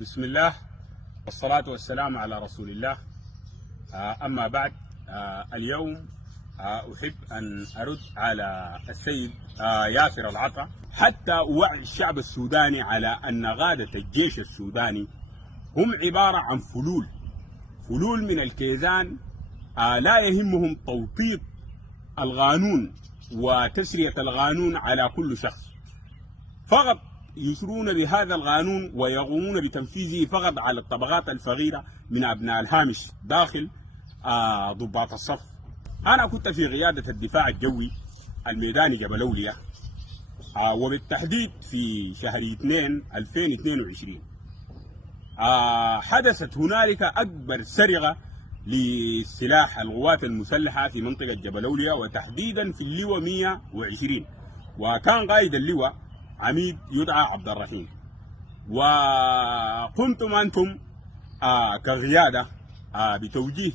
بسم الله والصلاة والسلام على رسول الله. أما بعد، اليوم أحب أن أرد على السيد ياسر العطا حتى أوعي الشعب السوداني على أن غادة الجيش السوداني هم عبارة عن فلول من الكيزان. لا يهمهم توطيد القانون وتسرية القانون على كل شخص، فقط يسرون بهذا القانون ويقومون بتنفيذه فقط على الطبقات الفقيرة من أبناء الهامش داخل ضباط الصف. أنا كنت في قيادة الدفاع الجوي الميداني جبل أولياء، وبالتحديد في شهر 2 2022 حدثت هنالك أكبر سرقة لسلاح القوات المسلحة في منطقة جبل أولياء، وتحديدا في اللواء 120، وكان قائد اللواء عميد يدعى عبد الرحيم. وقمتم أنتم كقيادة بتوجيه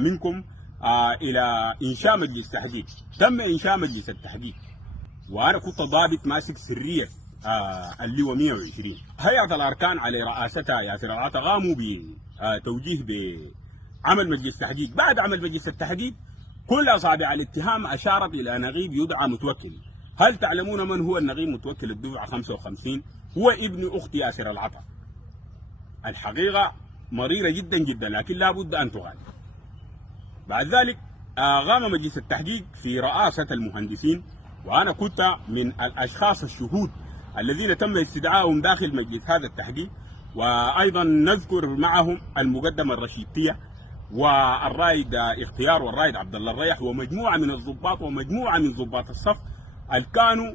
منكم إلى إنشاء مجلس تحقيق. تم إنشاء مجلس التحقيق، وأنا كنت ضابط ماسك سرية اللواء 120. هيئة الأركان على رئاستها ياسر العطا قاموا بتوجيه بعمل مجلس تحقيق. بعد عمل مجلس التحقيق كل أصابع الاتهام أشارت إلى نقيب يدعى متوكل. هل تعلمون من هو النقيب متوكل الدفعة 55؟ هو ابن أخت ياسر العطا. الحقيقة مريرة جدا جدا، لكن لا بد أن تقال. بعد ذلك قام مجلس التحقيق في رئاسة المهندسين، وأنا كنت من الأشخاص الشهود الذين تم استدعائهم داخل مجلس هذا التحقيق. وأيضا نذكر معهم المقدم الرشيدية والرائد اختيار والرائد عبد الله الريح ومجموعة من الضباط ومجموعة من ضباط الصف اللي كانوا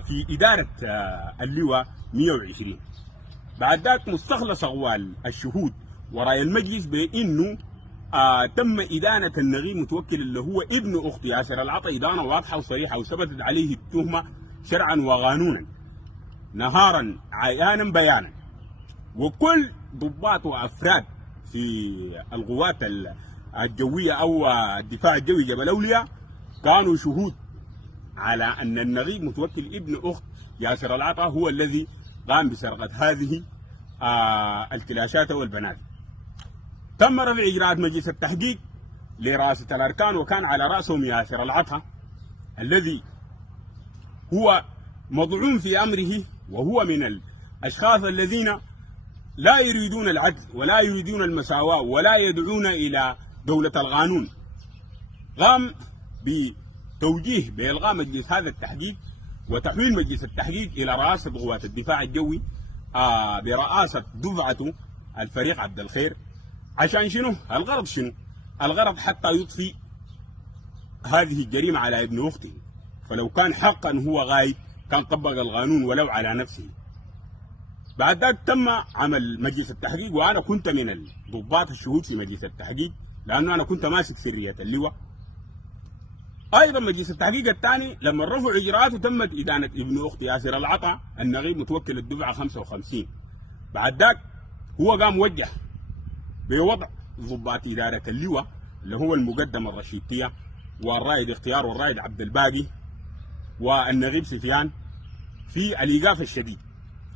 في إدارة اللواء 120. بعد ذلك مستخلص أقوال الشهود وراء المجلس بأنه تم إدانة النقيب متوكل اللي هو ابن أخت ياسر العطا إدانة واضحة وصريحة، وثبتت عليه التهمة شرعا وقانونا نهارا عيانا بيانا. وكل ضباط وأفراد في القوات الجوية أو الدفاع الجوي جبل أولياء كانوا شهود على أن النقيب متوكل ابن أخت ياسر العطا هو الذي قام بسرقة هذه الكلاشات والبنات. تم رفع إجراءات مجلس التحقيق لرئاسة الأركان، وكان على رأسهم ياسر العطا الذي هو مضعون في أمره، وهو من الأشخاص الذين لا يريدون العدل ولا يريدون المساواة ولا يدعون إلى دولة القانون. قام بتوجيه بإلغاء مجلس هذا التحقيق وتحويل مجلس التحقيق إلى رئاسة قوات الدفاع الجوي برئاسة دفعته الفريق عبد الخير. عشان شنو؟ الغرض شنو؟ الغرض حتى يضفي هذه الجريمة على ابن أخته، فلو كان حقا هو غايب كان طبق القانون ولو على نفسه. بعد ذلك تم عمل مجلس التحقيق، وأنا كنت من الضباط الشهود في مجلس التحقيق لأنه أنا كنت ماسك سرية اللواء. أيضا مجلس التحقيق الثاني لما رفعوا إجراءاته تمت إدانة ابن أخت ياسر العطا النقيب متوكل الدفعة 55. بعد ذلك هو قام وجه بوضع ضباط إدارة اللواء اللي هو المقدم الرشيدية والرائد اختيار والرائد عبد الباقي والنقيب سفيان في الإيقاف الشديد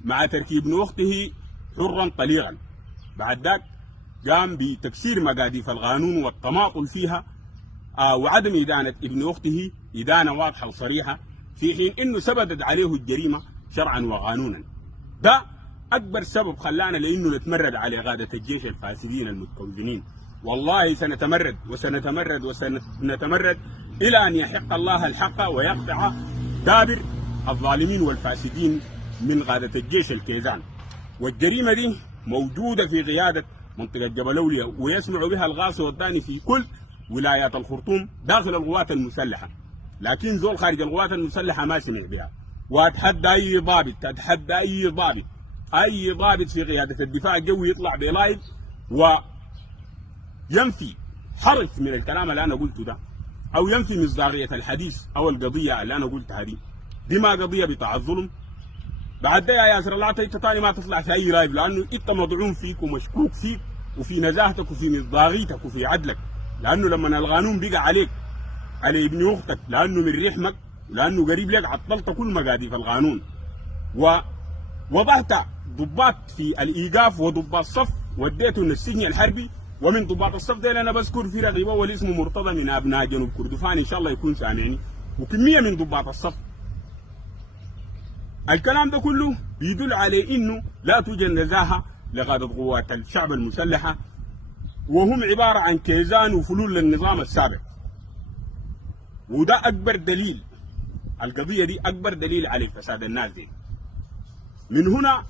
مع تركيب ابن أخته حرا طليقا. بعد ذلك قام بتكسير مقاديف القانون والتماطل فيها وعدم إدانة ابن أخته إدانة واضحة وصريحة، في حين أنه ثبتت عليه الجريمة شرعا وقانونا. ده أكبر سبب خلانا لأنه نتمرد على قادة الجيش الفاسدين المتكوزنين. والله سنتمرد وسنتمرد وسنتمرد إلى أن يحق الله الحق ويقطع دابر الظالمين والفاسدين من قادة الجيش الكيزان. والجريمة دي موجودة في قيادة منطقة جبل أولياء، ويسمع بها الغاص والداني في كل ولايات الخرطوم داخل القوات المسلحة، لكن زول خارج القوات المسلحة ما سمع بها. وأتحدى أي ضابط، أتحدى أي ضابط في قيادة الدفاع الجوي يطلع بلايف وينفي حرف من الكلام اللي أنا قلته ده، أو ينفي مصداقية الحديث أو القضية اللي أنا قلتها دي ما قضية بتاع الظلم. بعد ده يا ياسر العطا انت تاني ما تطلع في اي لايف، لانه انت مضعون فيك ومشكوك فيك وفي نزاهتك وفي مصداقيتك وفي عدلك، لانه لما القانون بقى عليك على ابن اختك لانه من رحمك لانه قريب لك عطلت كل مقاديف القانون. وضعت ضباط في الايقاف وضباط صف وديتهم السجن الحربي. ومن ضباط الصف ديل انا بذكر في رغيب اول اسمه مرتضى من ابناء جنوب كردفان ان شاء الله يكون سامعني، وكميه من ضباط الصف. الكلام ده كله بيدل على انه لا توجد نزاهه لقاده قوات الشعب المسلحه، وهم عباره عن كيزان وفلول للنظام السابق. وده اكبر دليل، القضيه دي اكبر دليل على فساد الناس دي. من هنا